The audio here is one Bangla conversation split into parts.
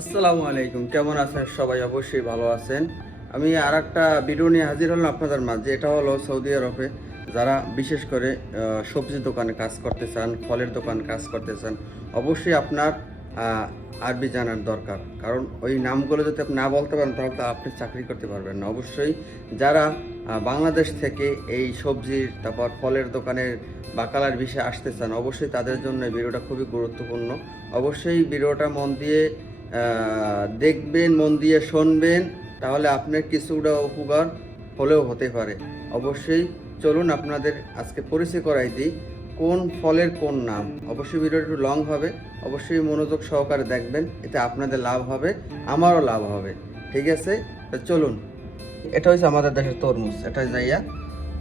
আসসালামু আলাইকুম, কেমন আছেন সবাই? অবশ্যই ভালো আছেন। আমি আর একটা ভিডিও নিয়ে হাজির হলাম আপনাদের মাঝে। এটা হলো সৌদি আরবে যারা বিশেষ করে সবজির দোকানে কাজ করতে চান, ফলের দোকানে কাজ করতে চান, অবশ্যই আপনার আরবি জানার দরকার। কারণ ওই নামগুলো যদি আপনি না বলতে পারেন তাহলে তো আপনি চাকরি করতে পারবেন না। অবশ্যই যারা বাংলাদেশ থেকে এই সবজির তারপর ফলের দোকানের বাকালার বিষয়ে আসতে চান, অবশ্যই তাদের জন্য এই ভিডিওটা খুবই গুরুত্বপূর্ণ। অবশ্যই ভিডিওটা মন দিয়ে দেখবেন, মন দিয়ে শুনবেন, তাহলে আপনার কিছুটা উপকার হলেও হতে পারে। অবশ্যই চলুন আপনাদের আজকে পরিচয় করাই দিই কোন ফলের কোন নাম। অবশ্যই ভিডিওটা একটু লং হবে, অবশ্যই মনোযোগ সহকারে দেখবেন, এতে আপনাদের লাভ হবে, আমারও লাভ হবে। ঠিক আছে, তো চলুন। এটা হচ্ছে আমাদের দেশের তরমুজ। এটা যাইয়া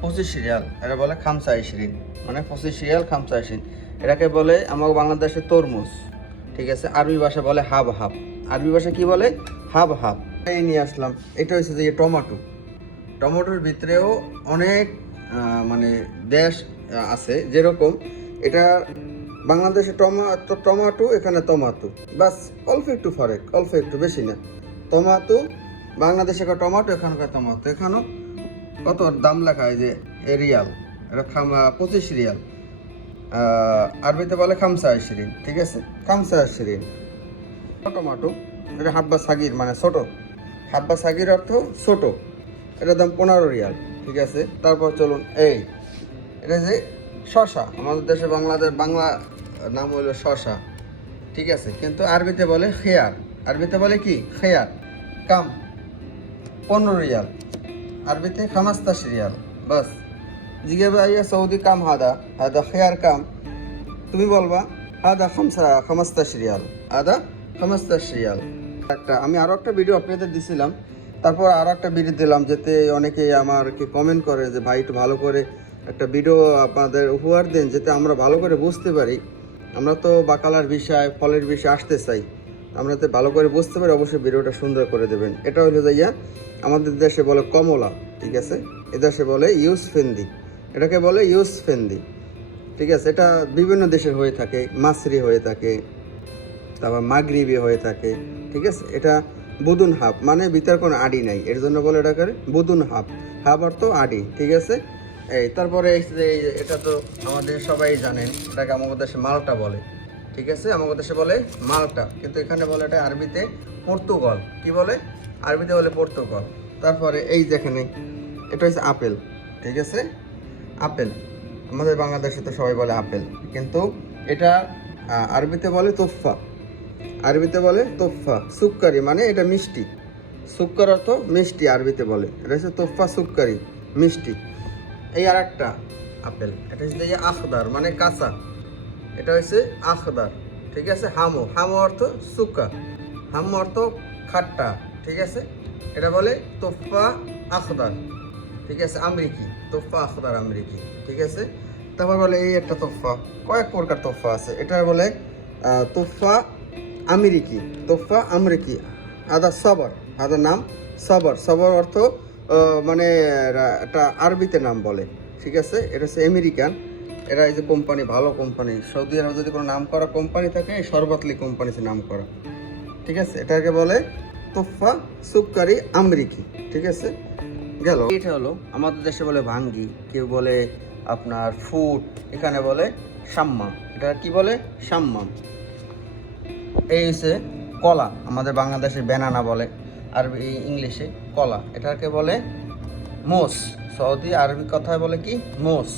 25 রিয়াল, এটা বলে খামসা ইশরিন, মানে 25 রিয়াল খামসা ইশরিন। এটাকে বলে আমার বাংলাদেশের তরমুজ। ঠিক আছে, আরবি ভাষা বলে হাব হাব। আরবি ভাষা কি বলে? Hub hub. এই নিয়ে আসলাম, এটা হচ্ছে যে টমেটো। টমেটোর ভিতরেও অনেক মানে দেশ আছে, যেরকম এটা বাংলাদেশে টমাটো, এখানে টমাটো, বাস অল্প একটু ফারেক, অল্প একটু, বেশি না। টমাটো বাংলাদেশে টমাটো, এখানকার টমাটো। এখানেও কত দাম লেখা হয় যে রিয়াল, এটা 25 রিয়াল। আরবিতে বলে খামসা ইশরিন। ঠিক আছে, খামসা ইশরিন। টমাটো এটা হাব্বা সাগির, মানে ছোট। হাব্বা সাগির অর্থ ছোট। এটার দাম 15 রিয়াল। ঠিক আছে, তারপর চলুন এটা যে শশা। আমাদের দেশে বাংলা নাম হলো শশা। ঠিক আছে, কিন্তু আরবিতে বলে খেয়ার। আরবিতে বলে কি? খেয়ার। কাম 15 রিয়াল। আরবিতে 15 রিয়াল। বাস জিজ্ঞাসা ভাইয়া সৌদি কাম হাদা হাদা খেয়ার কাম, তুমি বলবা আদা 15 রিয়াল, আদা 15 রিয়াল। আমি আরও একটা ভিডিও আপনাদের দিছিলাম, তারপর আরও একটা ভিডিও দিলাম, যেতে অনেকে আমাকে কমেন্ট করে যে ভাই একটু ভালো করে একটা ভিডিও আপনাদের উপহার দেন, যাতে আমরা ভালো করে বুঝতে পারি। আমরা তো বাকালার বিষয়, ফলের বিষয় আসতে চাই, আমরা তো ভালো করে বুঝতে পারি। অবশ্যই ভিডিওটা সুন্দর করে দেবেন। এটা হলো যাইয়া আমাদের দেশে বলে কমলা। ঠিক আছে, এদেশে বলে ইউসফেন্দি। এটাকে বলে ইউসফেন্দি। ঠিক আছে, এটা বিভিন্ন দেশের হয়ে থাকে, মাসরি হয়ে থাকে, তারপর মাগরিবি হয়ে থাকে। ঠিক আছে, এটা বুদুন হাব, মানে ভিতর কোনো আডি নাই, এর জন্য বলে এটাকে বুদুন হাব। হাব অর্থ আডি। ঠিক আছে, তারপরে এটা তো আমাদের সবাই জানেন, এটাকে আমাদের দেশে মালটা বলে। ঠিক আছে, আমাদের দেশে বলে মালটা, কিন্তু এখানে বলে এটা আরবিতে পর্তুগাল। কি বলে? আরবিতে বলে পর্তুগাল। তারপরে যেখানে এটা হচ্ছে আপেল। ঠিক আছে, আপেল আমাদের বাংলাদেশে তো সবাই বলে আপেল, কিন্তু এটা আরবিতে বলে তোফা। আরবিতে বলে তোফা সুক্কারি, মানে এটা মিষ্টি। সুক্কার অর্থ মিষ্টি, আরবিতে বলে। এটা হচ্ছে তোফা সুক্কারি, মিষ্টি। আর একটা আপেল, এটা হচ্ছে আখদার, মানে কাঁচা। এটা হচ্ছে আখদার। ঠিক আছে, হামো। হামো অর্থ সুক্কা, হামো অর্থ খাট্টা। ঠিক আছে, এটা বলে তোফা আখদার। ঠিক আছে, আমেরিকি তোফা আখদার, আমেরিকি। ঠিক আছে, তারপর বলে একটা তোফা, কয়েক প্রকার তোফা আছে। এটা বলে তোফা আমেরিকি, তোফা আমেরিকি। আদা সবর, আদা নাম সবর। সবর অর্থ মানে একটা আরবিতে নাম বলে। ঠিক আছে, এটা হচ্ছে আমেরিকান। এরা এই যে কোম্পানি, ভালো কোম্পানি, সৌদি আরবে যদি কোনো নাম করা কোম্পানি থাকে, এই শরবতলি কোম্পানিতে নাম করা। ঠিক আছে, এটাকে বলে তোফা সুক্কারি আমেরিকি। ঠিক আছে, গেল। এটা হলো আমাদের দেশে বলে ভাঙ্গি, কেউ বলে আপনার ফুট, এখানে বলে সাম্মাম। এটা কি বলে? সাম্মাম। এই হচ্ছে কলা, আমাদের বাংলাদেশে ব্যানানা বলে, আর এই ইংলিশে কলা। এটাকে বলে মোস। সৌদি আরবি কথায় বলে কি? মোস।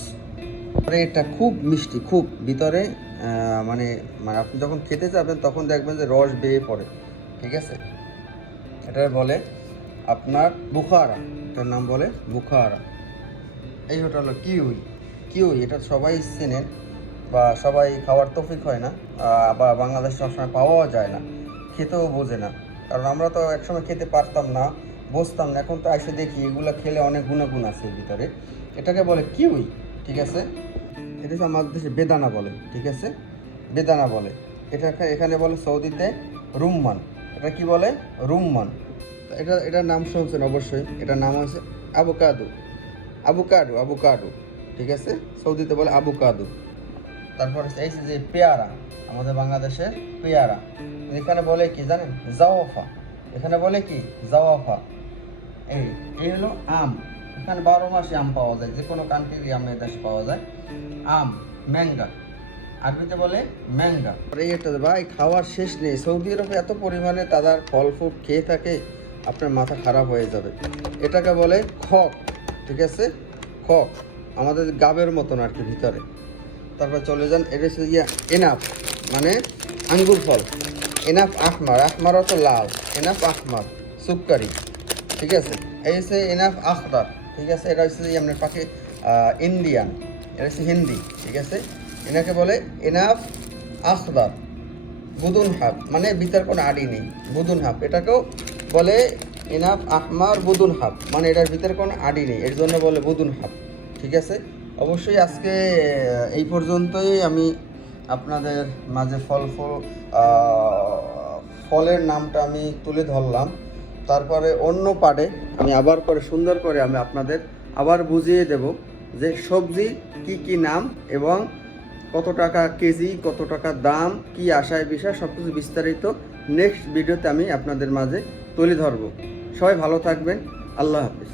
এটা খুব মিষ্টি, খুব ভিতরে মানে মানে আপনি যখন খেতে যাবেন তখন দেখবেন যে রস বেয়ে পড়ে। ঠিক আছে, এটা বলে আপনার বুখারা। এটার নাম বলে বুখারা। এই ওটা হলো কিউই। কিউই এটা সবাই চেনেন, বা সবাই খাওয়ার তৌফিক হয় না, বা বাংলাদেশে সবসময় পাওয়াও যায় না, খেতেও বোঝে না। কারণ আমরা তো একসময় খেতে পারতাম না, বুঝতাম না। এখন তো এসে দেখি এগুলো খেলে অনেক গুণাগুণ আছে এর ভিতরে। এটাকে বলে কিউই। ঠিক আছে, এটা হচ্ছে আমাদের দেশে বেদানা বলে। ঠিক আছে, বেদানা বলে। এখানে বলে সৌদিতে রুম্মান। এটা কি বলে? রুম্মান। এটার নাম শুনছেন অবশ্যই, এটার নাম হচ্ছে আবোকাদো। আবোকাডো, আবোকাডো। ঠিক আছে, সৌদিতে বলে আবোকাদো। তারপর এই যে পেয়ারা, আমাদের বাংলাদেশের পেয়ারা। এখানে বলে কি জানেন? জাওয়াফা। এখানে বলে কি? জাওয়াফা। এই হলো আম। এখানে 12 মাসে আম পাওয়া যায়, যে কোনো কান্ট্রির আমের দেশে পাওয়া যায়। আম, ম্যাঙ্গা, আরবিতে বলে ম্যাঙ্গা। এটা ভাই খাওয়ার শেষ নেই। সৌদি আরবে এত পরিমাণে তাদের ফল ফ্রুট খেয়ে থাকে, আপনার মাথা খারাপ হয়ে যাবে। এটাকে বলে খক, ঠিক আছে? খক আমাদের গাবের মতন আর কি ভিতরে। তারপর চলে যান, এটা হচ্ছে এনাফ, মানে আঙ্গুর ফল। এনাফ আহমার, আহমার অত লাল, এনাফ আহমার সুক্কারি, ঠিক আছে? এই হচ্ছে এনাফ আখদার, ঠিক আছে? এটা হচ্ছে আপনার পাখি ইন্ডিয়ান, এটা হচ্ছে হিন্দি, ঠিক আছে? এনাকে বলে এনাফ আখদার বুদুন হাব, মানে ভিতর কোনো আড়ি নেই, বুদুন হাব। এটাকেও বলে এনাফ আহমার বুদুন হাব, মানে এটার ভিতরে কোনো আড়ি নেই, এর জন্য বলে বুদুন হাব, ঠিক আছে? অবশ্যই আজকে এই পর্যন্তই আমি আপনাদের মাঝে ফলের নামটা আমি তুলে ধরলাম। তারপরে অন্য পার্টে আমি আবার করে সুন্দর করে আমি আপনাদের আবার বুঝিয়ে দেব যে সবজি কি কি নাম এবং কত টাকা কেজি, কত টাকা দাম, কি আশায় বিষয় সব কিছু বিস্তারিত নেক্সট ভিডিওতে আমি আপনাদের মাঝে তুলে ধরবো। সবাই ভালো থাকবেন। আল্লাহ হাফিজ।